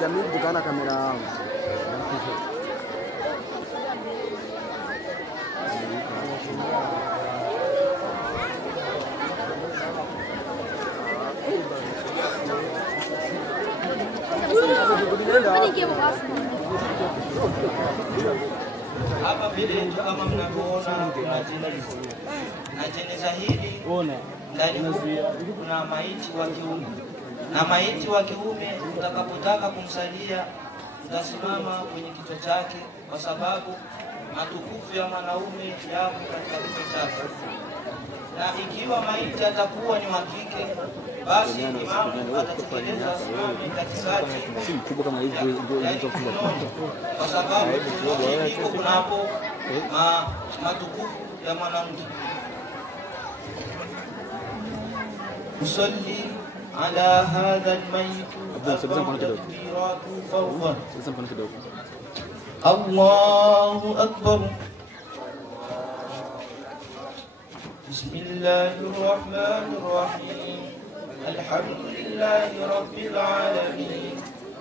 jamii kutokana kamera yangu. Hapa vile kama mnavyoona kuna jeneza. Na jeneza hili ndani kuna maiti wa kiume. Na maiti wa kiume utakapotaka kumsalia utasimama kwenye kichwa chake kwa sababu matukufu ya mwanaume yapo katika kichwa chake. Na ikiwa maiti atakuwa ni wa kike basi imamu atatekeleza simame katikati Si mkubwa kama hivi ndio kwa sababu ndiko kunapo matukufu ya mwanamke. Usalli ala hadha almayit Allahu akbar. Bismillahir rahmanir rahim. Alhamdulillahi rabbil alamin.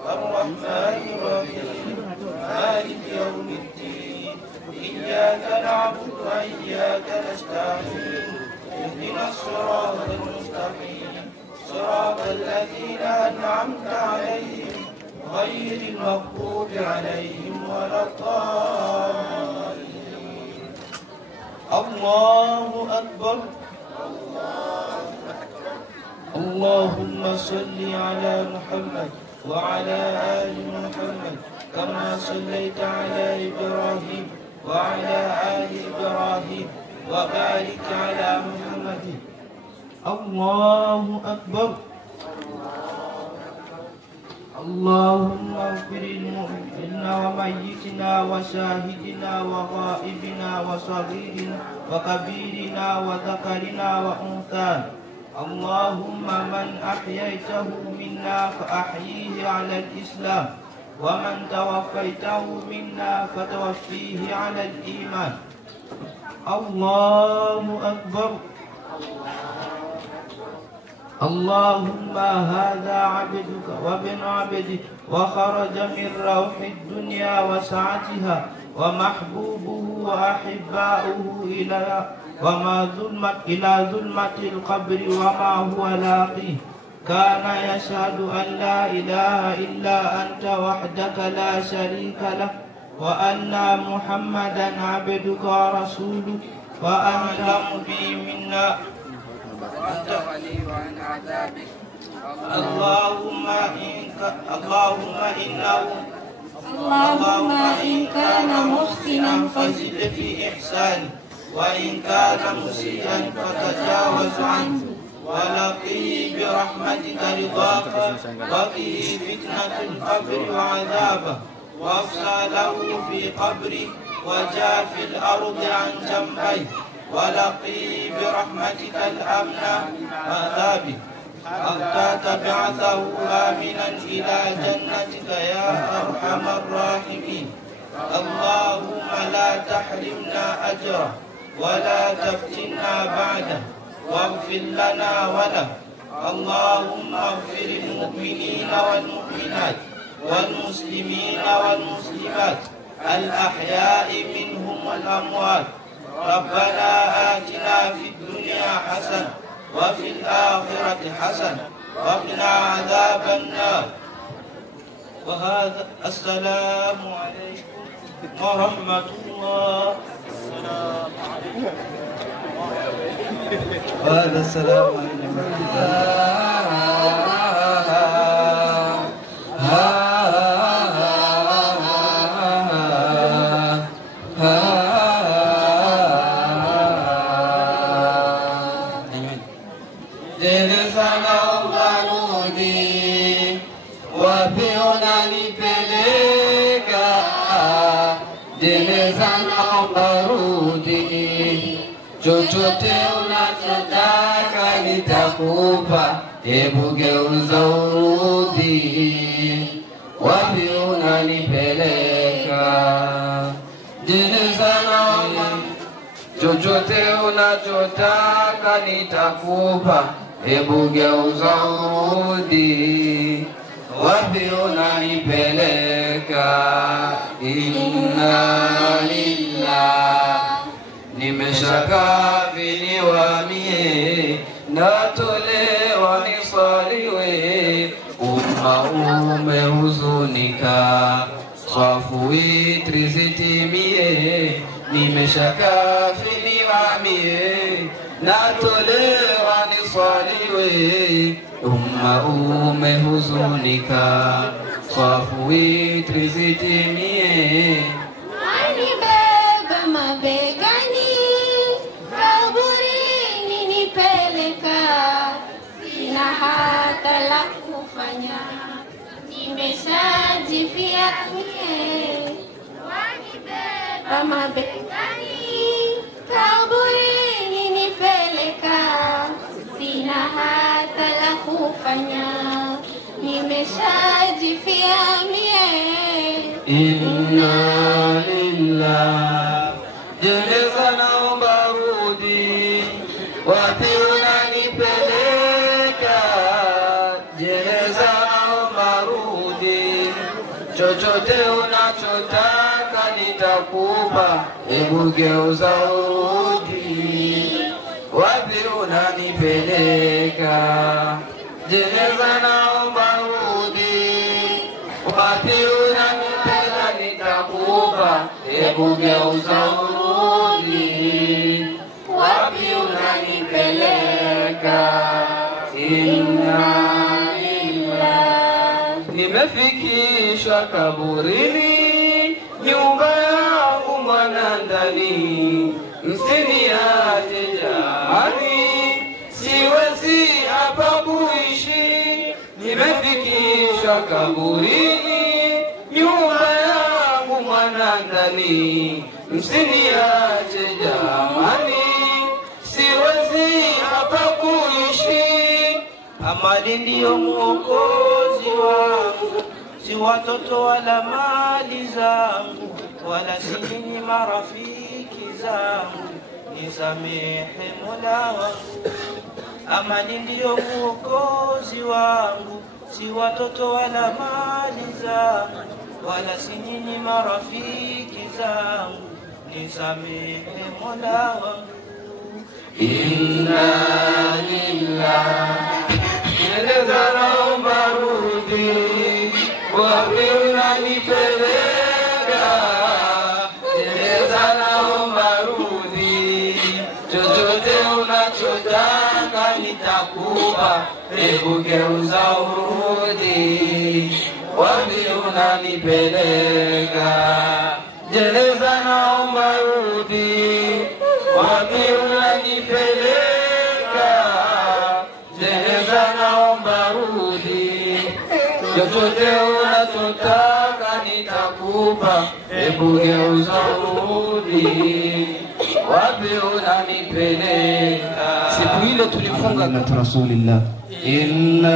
Ar-rahmanir rahim. Maliki yawmiddin. Iyyaka na'budu wa iyyaka nasta'in. Ihdinas siratal mustaqim. Siratal ladzina an'amta 'alaihim ghayril maghdubi 'alaihim waladdallin. Allahu akbar. Allahumma salli ala Muhammad wa ala ali Muhammad kama sallaita ala Ibrahim wa ala ali Ibrahim wa barik ala Muhammad. Allahu akbar. اللهم اغفر لمؤمننا وميتنا وشاهدنا وغائبنا وصغيرنا وكبيرنا وذكرنا وأنثانا. اللهم من أحييته منا فأحييه على الإسلام ومن توفيته منا فتوفيه على الإيمان. الله أكبر. اللهم هذا عبدك وابن عبدك وخرج من روح الدنيا وسعتها ومحبوبه وأحباؤه إلى ظلمة القبر وما هو لاقيه. كان يشهد أن لا إله إلا أنت وحدك لا شريك له وأن محمدا عبدك ورسولك وأنت مبي منا اللهم إن كان محسنا فزد في إحسانه وإن كان مسيئا فتجاوز عنه ولقيه برحمتك رضاك وقيه فتنة القبر وعذابه وافسح له في قبره وجاف الأرض عن جنبيه ولقيه برحمتك الأمن وعذابه حتى تبعثه آمنا إلى جنتك يا أرحم الراحمين. اللهم لا تحرمنا أجره ولا تفتنا بعده واغفر لنا وله. اللهم اغفر المؤمنين والمؤمنات والمسلمين والمسلمات الأحياء منهم والأموات. ربنا آتنا في الدنيا حسنة وفي الآخرة حسنة وقنا عذاب النار. وهذا السلام عليكم ورحمة الله. السلام عليكم. وهذا السلام عليكم. Chochote unachotaka nitakupa, hebu geuza urudi, wapi unanipeleka? Jeneza naomba, chochote unachotaka nitakupa, hebu geuza urudi, wapi unanipeleka? Inna lillah, nimeshakafiniwa mie, natolewa nisaliwe, umma umehuzunika, swafu witri zitimie, nimeshakafiniwa mie, natolewa nisaliwe, umma umehuzunika, swafu witri zitimie. Anibeba mabegani, kaburini nipeleka, sina hata la kufanya, nimeshajifia mie. Anibeba mabegani, kaburini nipeleka, sina hata la kufanya, nimeshajifia mie. Inna lillah, jeneza naomba rudi, wapi unanipeleka? Jeneza naomba rudi, chochote unachotaka nitakupa, hebu geuza urudi, wapi unanipeleka? Jeneza naomba rudi, wapi unanipeleka nitakupa, hebu geuza urudi, wapi unanipeleka? Inna lillah, nimefikishwa kaburini, nyumba yangu mwana ndani, msiniache jamani, siwezi hapa kuishi, nimefikishwa kaburini, nyumba yangu mwana ndani, msiniache jamani, siwezi hapa kuishi. Amali ndiyo mwokozi wangu, si watoto wala mali zangu, wala si nyinyi marafiki zangu, nisamehe Mola wangu. Amali ndiyo mwokozi wangu, si watoto wala mali zangu, wala si nyinyi marafiki zangu, nisamehe Mola wangu. Inna lillah, jeneza naomba rudi, wapi unanipeleka? Jeneza naomba rudi, chochote unachotaka nitakupa, hebu geuza urudi, wapi unanipeleka? Jeneza naomba rudi, wapi unanipeleka? Jeneza naomba rudi, chochote unachotaka nitakupa, hebu geuza urudi, wapi unanipeleka? Siku ile tulifunga na Rasulullah. Inna